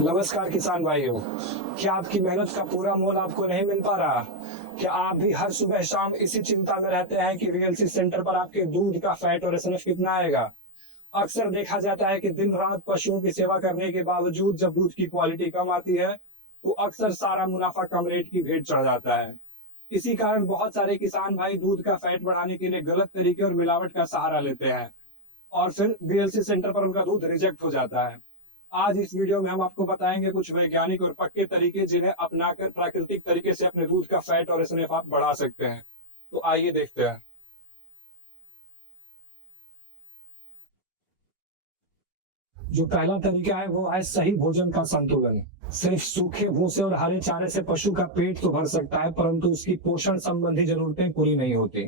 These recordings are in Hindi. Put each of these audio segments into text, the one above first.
नमस्कार किसान भाइयों। क्या आपकी मेहनत का पूरा मोल आपको नहीं मिल पा रहा? क्या आप भी हर सुबह शाम इसी चिंता में रहते हैं कि वीएलसी सेंटर पर आपके दूध का फैट और एसएनएफ कितना आएगा? अक्सर देखा जाता है कि दिन रात पशुओं की सेवा करने के बावजूद जब दूध की क्वालिटी कम आती है तो अक्सर सारा मुनाफा कम रेट की भेंट चढ़ जाता है। इसी कारण बहुत सारे किसान भाई दूध का फैट बढ़ाने के लिए गलत तरीके और मिलावट का सहारा लेते हैं और फिर वीएलसी सेंटर पर उनका दूध रिजेक्ट हो जाता है। आज इस वीडियो में हम आपको बताएंगे कुछ वैज्ञानिक और पक्के तरीके जिन्हें अपनाकर प्राकृतिक तरीके से अपने दूध का फैट और एसएनएफ आप बढ़ा सकते हैं। तो आइए देखते हैं। जो पहला तरीका है वो है सही भोजन का संतुलन। सिर्फ सूखे भूसे और हरे चारे से पशु का पेट तो भर सकता है, परंतु उसकी पोषण संबंधी जरूरतें पूरी नहीं होती।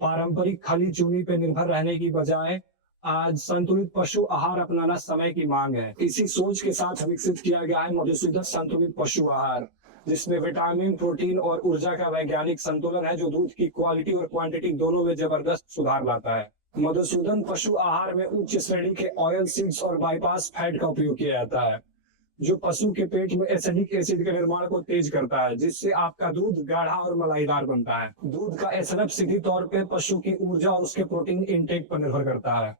पारंपरिक खली चूनी पे निर्भर रहने की बजाय आज संतुलित पशु आहार अपनाना समय की मांग है। इसी सोच के साथ विकसित किया गया है मधुसूदन संतुलित पशु आहार, जिसमें विटामिन, प्रोटीन और ऊर्जा का वैज्ञानिक संतुलन है, जो दूध की क्वालिटी और क्वांटिटी दोनों में जबरदस्त सुधार लाता है। मधुसूदन पशु आहार में उच्च श्रेणी के ऑयल सीड्स और बाईपास फैट का उपयोग किया जाता है, जो पशु के पेट में एसिडिक एसिड के निर्माण को तेज करता है, जिससे आपका दूध गाढ़ा और मलाईदार बनता है। दूध का एसएनएफ सीधी तौर पे पशु की ऊर्जा और उसके प्रोटीन इंटेक पर निर्भर करता है।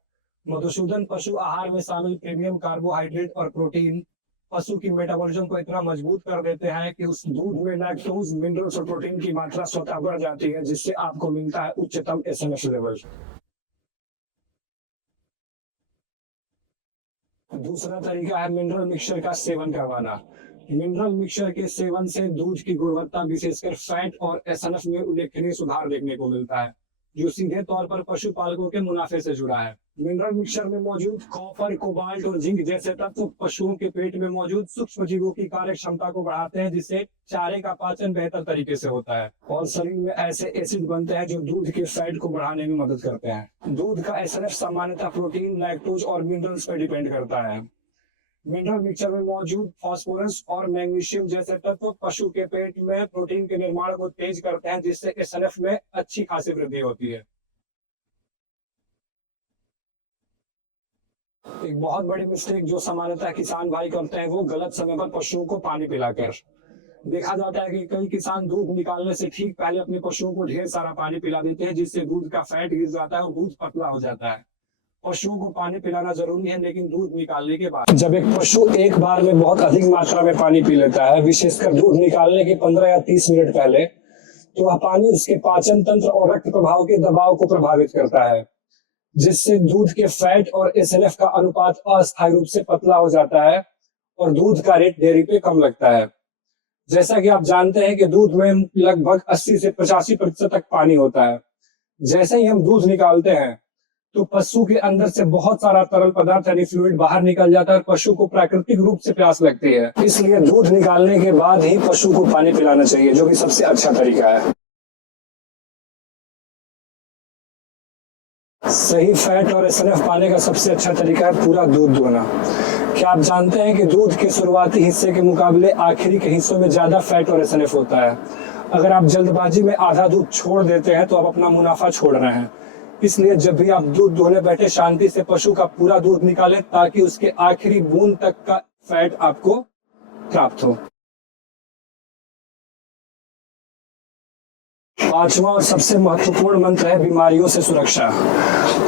मधुसूदन पशु आहार में शामिल प्रीमियम कार्बोहाइड्रेट और प्रोटीन पशु की मेटाबॉलिज्म को इतना मजबूत कर देते हैं कि उस दूध में लैक्टोज, मिनरल्स और प्रोटीन की मात्रा स्वतः बढ़ जाती है, जिससे आपको मिलता है उच्चतम एसएनएफ लेवल। दूसरा तरीका है मिनरल मिक्सचर का सेवन करवाना। मिनरल मिक्सचर के सेवन से दूध की गुणवत्ता, विशेषकर फैट और एसएनएफ में उल्लेखनीय सुधार देखने को मिलता है, जो सीधे तौर पर पशुपालकों के मुनाफे से जुड़ा है। मिनरल मिक्सचर में मौजूद कॉपर, कोबाल्ट और जिंक जैसे तत्व पशुओं के पेट में मौजूद सूक्ष्म जीवों की कार्य क्षमता को बढ़ाते हैं, जिससे चारे का पाचन बेहतर तरीके से होता है और शरीर में ऐसे एसिड बनते हैं जो दूध के फैट को बढ़ाने में मदद करते हैं। दूध का एसएनएफ सामान्यतः प्रोटीन, लैक्टोज और मिनरल्स पर डिपेंड करता है। मिनरल मिक्सचर में मौजूद फास्फोरस और मैग्नीशियम जैसे तत्व पशु के पेट में प्रोटीन के निर्माण को तेज करते हैं, जिससे एसएनएफ में अच्छी खासी वृद्धि होती है। एक बहुत बड़ी मिस्टेक जो सामान्यतः किसान भाई करते हैं वो गलत समय पर पशुओं को पानी पिलाकर। देखा जाता है कि कई किसान दूध निकालने से ठीक पहले अपने पशुओं को ढेर सारा पानी पिला देते हैं, जिससे दूध का फैट गिर जाता है और दूध पतला हो जाता है। पशुओं को पानी पिलाना जरूरी है, लेकिन दूध निकालने के बाद जब एक पशु एक बार में बहुत अधिक मात्रा में पानी पी लेता है, विशेषकर दूध निकालने के 15 या 30 मिनट पहले, तो वह पानी उसके पाचन तंत्र और रक्त प्रभाव के दबाव को प्रभावित करता है, जिससे दूध के फैट और एसएनएफ का अनुपात अस्थायी रूप से पतला हो जाता है और दूध का रेट डेयरी पे कम लगता है। जैसा कि आप जानते हैं कि दूध में लगभग 80 से 85% तक पानी होता है। जैसे ही हम दूध निकालते हैं तो पशु के अंदर से बहुत सारा तरल पदार्थ यानी फ्लूइड बाहर निकल जाता है और पशु को प्राकृतिक रूप से प्यास लगती है। इसलिए दूध निकालने के बाद ही पशु को पानी पिलाना चाहिए, जो कि सबसे अच्छा तरीका है। सही फैट और एसएनएफ पाने का सबसे अच्छा तरीका है पूरा दूध दुहना। क्या आप जानते हैं कि दूध के शुरुआती हिस्से के मुकाबले आखिरी के हिस्सों में ज्यादा फैट और एसएनएफ होता है? अगर आप जल्दबाजी में आधा दूध छोड़ देते हैं तो आप अपना मुनाफा छोड़ रहे हैं। इसलिए जब भी आप दूध दुहने बैठे, शांति से पशु का पूरा दूध निकालें, ताकि उसके आखिरी बूंद तक का फैट आपको प्राप्त हो। पांचवा और सबसे महत्वपूर्ण मंत्र है बीमारियों से सुरक्षा।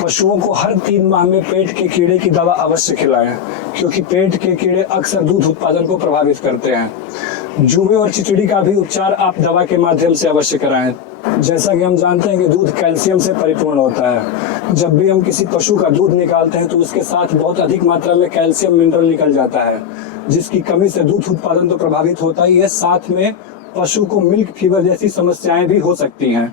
पशुओं को हर 3 माह में पेट के कीड़े की दवा अवश्य खिलाएं, क्योंकि पेट के कीड़े अक्सर दूध उत्पादन को प्रभावित करते हैं। जुए और चिचड़ी का भी उपचार आप दवा के माध्यम से अवश्य कराएं। जैसा कि हम जानते हैं कि दूध कैल्शियम से परिपूर्ण होता है। जब भी हम किसी पशु का दूध निकालते हैं तो उसके साथ बहुत अधिक मात्रा में कैल्शियम मिनरल निकल जाता है, जिसकी कमी से दूध उत्पादन तो प्रभावित होता ही है, साथ में पशु को मिल्क फीवर जैसी समस्याएं भी हो सकती हैं।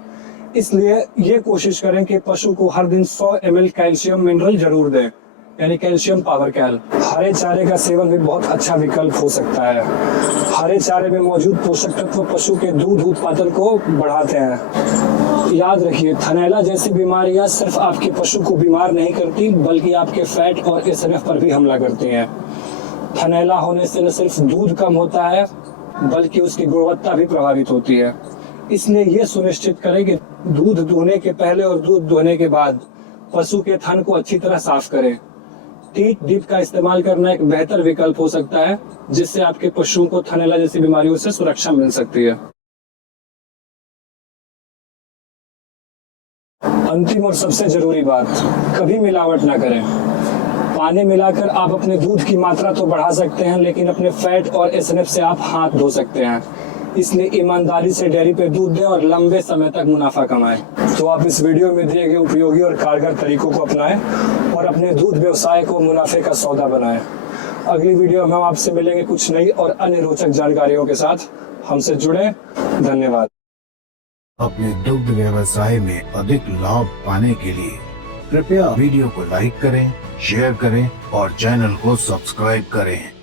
इसलिए ये कोशिश करें कि पशु को हर दिन 100 ml कैल्शियम मिनरल जरूर दें, यानी कैल्शियम पावर कैल। हरे चारे का सेवन भी बहुत अच्छा विकल्प हो सकता है। हरे चारे में मौजूद पोषक तत्व पशु के दूध उत्पादन को बढ़ाते हैं। याद रखिए, थनैला जैसी बीमारियां सिर्फ आपके पशु को बीमार नहीं करती, बल्कि आपके फैट और एसएनएफ पर भी हमला करती हैं। थनैला होने से न सिर्फ दूध कम होता है, बल्कि उसकी गुणवत्ता भी प्रभावित होती है। इसलिए यह सुनिश्चित करें कि दूध दुहने के पहले और दूध दुहने के बाद पशु के थन को अच्छी तरह साफ करें। टीट डिप का इस्तेमाल करना एक बेहतर विकल्प हो सकता है, जिससे आपके पशुओं को थनैला जैसी बीमारियों से सुरक्षा मिल सकती है। अंतिम और सबसे जरूरी बात, कभी मिलावट ना करें। पानी मिलाकर आप अपने दूध की मात्रा तो बढ़ा सकते हैं, लेकिन अपने फैट और एसएनएफ से आप हाथ धो सकते हैं। इसलिए ईमानदारी से डेयरी पे दूध दें और लंबे समय तक मुनाफा कमाएं। तो आप इस वीडियो में दिए गए उपयोगी और कारगर तरीकों को अपनाएं और अपने दूध व्यवसाय को मुनाफे का सौदा बनाएं। अगली वीडियो में हम आपसे मिलेंगे कुछ नई और अन्य रोचक जानकारियों के साथ। हमसे जुड़े, धन्यवाद। अपने दुग्ध व्यवसाय में अधिक लाभ पाने के लिए कृपया वीडियो को लाइक करें, शेयर करें और चैनल को सब्सक्राइब करें।